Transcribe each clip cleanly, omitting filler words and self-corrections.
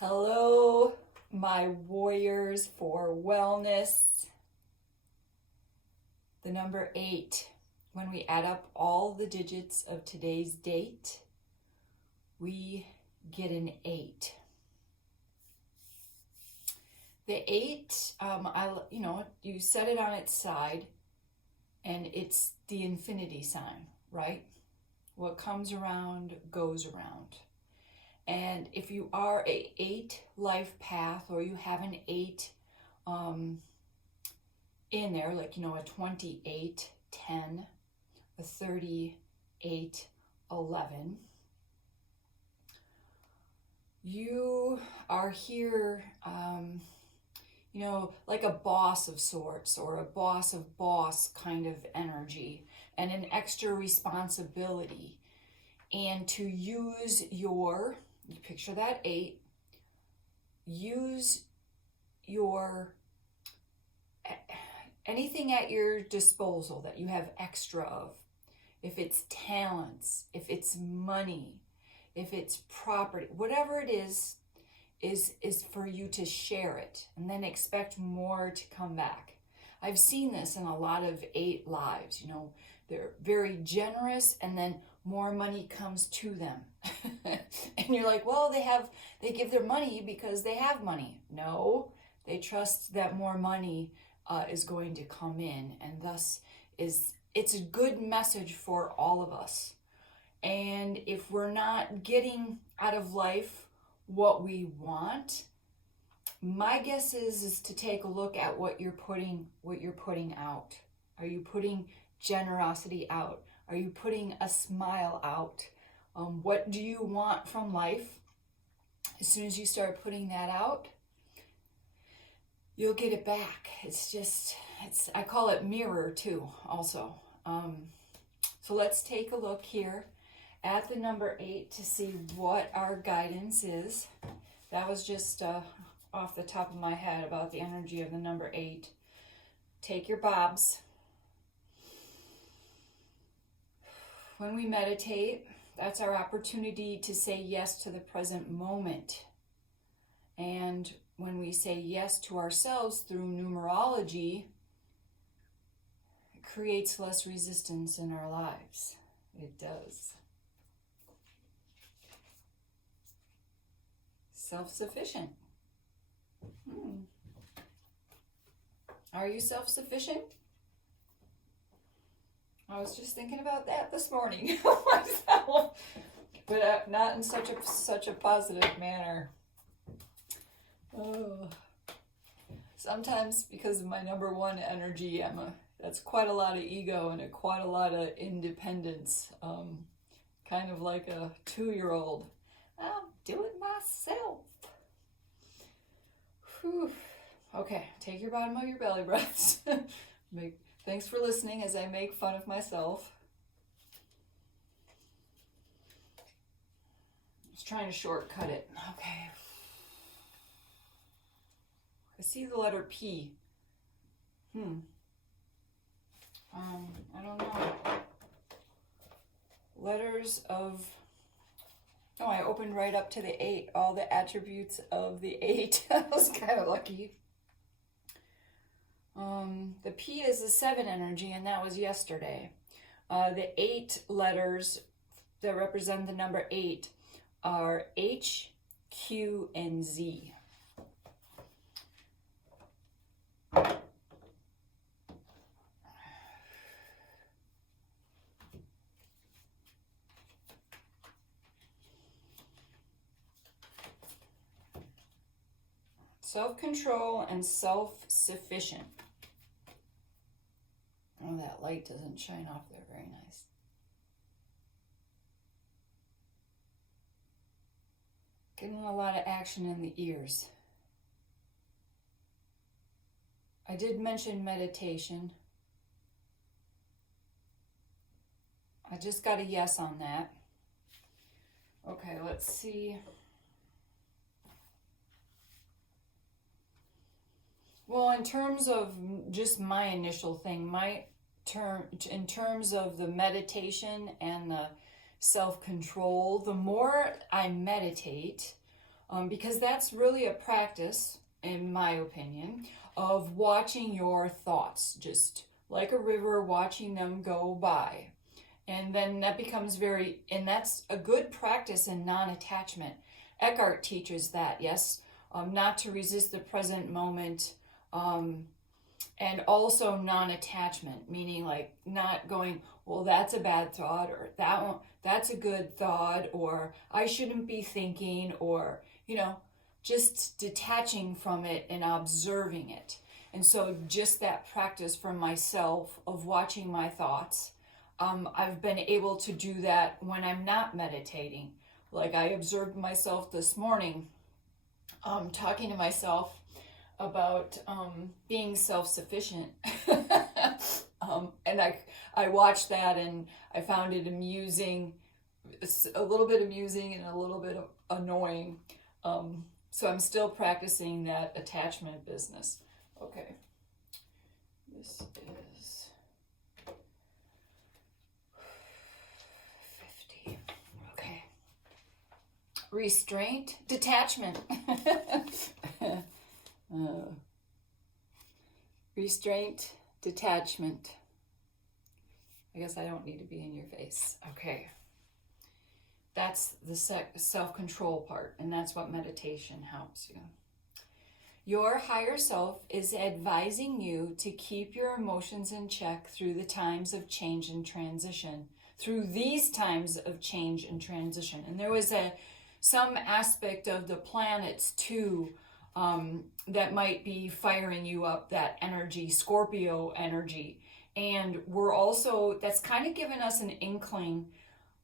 Hello, my warriors for wellness. The number 8. When we add up all the digits of today's date, we get an 8. The 8, you set it on its side, and it's the infinity sign, right? What comes around goes around. And if you are a 8 life path, or you have an 8 in there, like, a 28, 10, a 38, 11, you are here, like a boss of sorts, or a boss of boss kind of energy, and an extra responsibility. And to use you picture that 8, use your anything at your disposal that you have extra of. If it's talents, if it's money, if it's property, whatever it is for you to share it, and then expect more to come back. I've seen this in a lot of 8 lives. They're very generous, and then more money comes to them. And you're like, well, they give their money because they have money. No, they trust that more money is going to come in, and thus it's a good message for all of us. And if we're not getting out of life what we want, my guess is to take a look at what you're putting out. Are you putting generosity out? Are you putting a smile out? What do you want from life? As soon as you start putting that out, you'll get it back. I call it mirror too, also. So let's take a look here at the number 8 to see what our guidance is. That was just off the top of my head about the energy of the number 8. Take your bobs. When we meditate, that's our opportunity to say yes to the present moment. And when we say yes to ourselves through numerology, it creates less resistance in our lives. It does. Self-sufficient. Are you self-sufficient? I was just thinking about that this morning myself, but not in such a positive manner. Oh. Sometimes, because of my number 1 energy, that's quite a lot of ego and quite a lot of independence. Kind of like a 2-year-old. I'll do it myself. Whew. Okay, take your bottom of your belly breaths. Thanks for listening as I make fun of myself. Just trying to shortcut it. Okay. I see the letter P. I don't know. Letters of... Oh, I opened right up to the 8. All the attributes of the 8. I was kind of lucky. The P is the 7 energy, and that was yesterday. The 8 letters that represent the number 8 are H, Q, and Z. Self-control and self-sufficient. Oh, that light doesn't shine off there very nice. Getting a lot of action in the ears. I did mention meditation. I just got a yes on that. Okay, let's see. Well, in terms of just my initial thing, in terms of the meditation and the self-control, the more I meditate, because that's really a practice, in my opinion, of watching your thoughts, just like a river, watching them go by. And then that becomes and that's a good practice in non-attachment. Eckhart teaches that, yes, not to resist the present moment, and also non-attachment, meaning like not going, well, that's a bad thought, or that's a good thought, or I shouldn't be thinking, or, just detaching from it and observing it. And so just that practice for myself of watching my thoughts, I've been able to do that when I'm not meditating. Like I observed myself this morning, talking to myself about being self-sufficient. And I watched that and I found it amusing. It's a little bit amusing and a little bit annoying. So I'm still practicing that attachment business. Okay. This is 50. Okay. Restraint, detachment. Restraint, detachment. I guess I don't need to be in your face. Okay. That's the self-control part, and that's what meditation helps you. Your higher self is advising you to keep your emotions in check through the times of change and transition, through these times of change and transition. And there was some aspect of the planets too that might be firing you up, that energy, Scorpio energy. And that's kind of given us an inkling.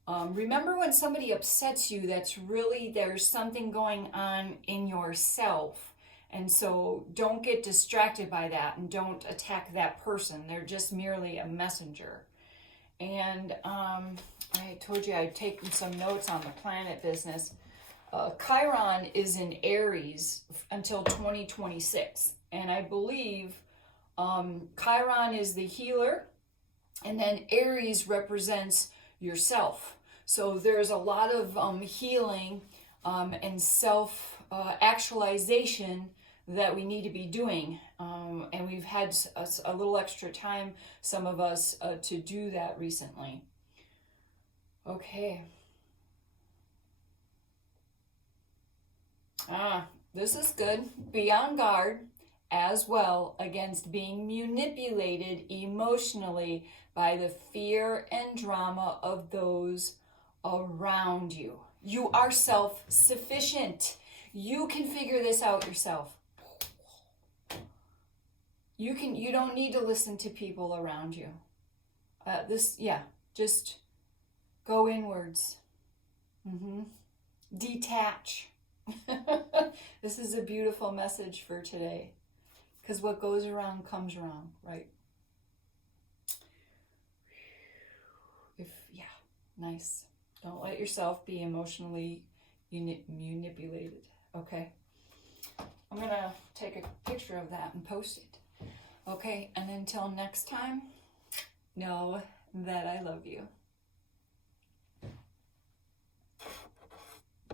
Remember when somebody upsets you, there's something going on in yourself. And so don't get distracted by that and don't attack that person. They're just merely a messenger. And I told you I'd taken some notes on the planet business. Chiron is in Aries until 2026. And I believe Chiron is the healer, and then Aries represents yourself. So there's a lot of healing and self-actualization that we need to be doing. And we've had a little extra time, some of us, to do that recently. Okay. This is good. Be on guard as well against being manipulated emotionally by the fear and drama of those around you. You are self-sufficient. You can figure this out yourself. You don't need to listen to people around you. Just go inwards. Detach. This is a beautiful message for today, because what goes around comes around, right? Nice. Don't let yourself be emotionally manipulated. Okay. I'm gonna take a picture of that and post it. Okay, and until next time, know that I love you.